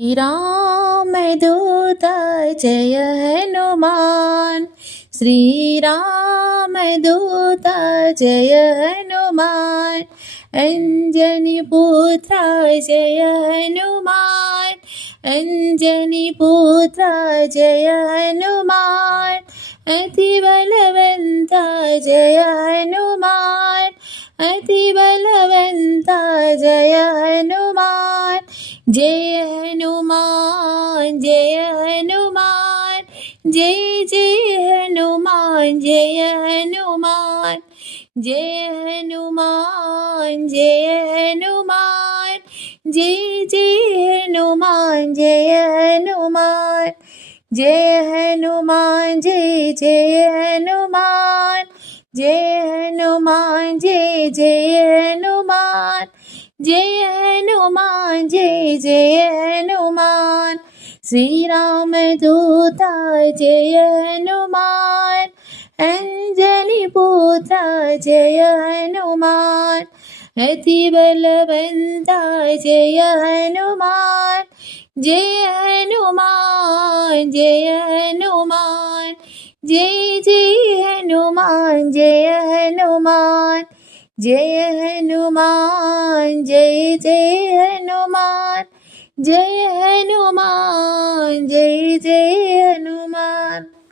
श्री राम दूत जय हनुमान। श्री राम दूत जय हनुमान। अंजनी पुत्र जय हनुमान। अंजनी पुत्र जय हनुमान। अति बलवंत जय हनुमान। अति बलवंत जय हनुमान। जय हनुमान जय हनुमान। जय जय हनुमान जय हनुमान। जय हनुमान जय हनुमान। जय जय हनुमान जय हनुमान। जय हनुमान जय जय हनुमान। जय हनुमान जय जय हनुमान। जय हनुमान जय जय हनुमान। श्री राम दूत जय हनुमान। अंजनी पुत्र जय हनुमान। अति बलवंत जय हनुमान। जय हनुमान जय हनुमान। जय जय हनुमान जय हनुमान। जय हनुमान जय जय हनुमान। जय हनुमान जय जय हनुमान।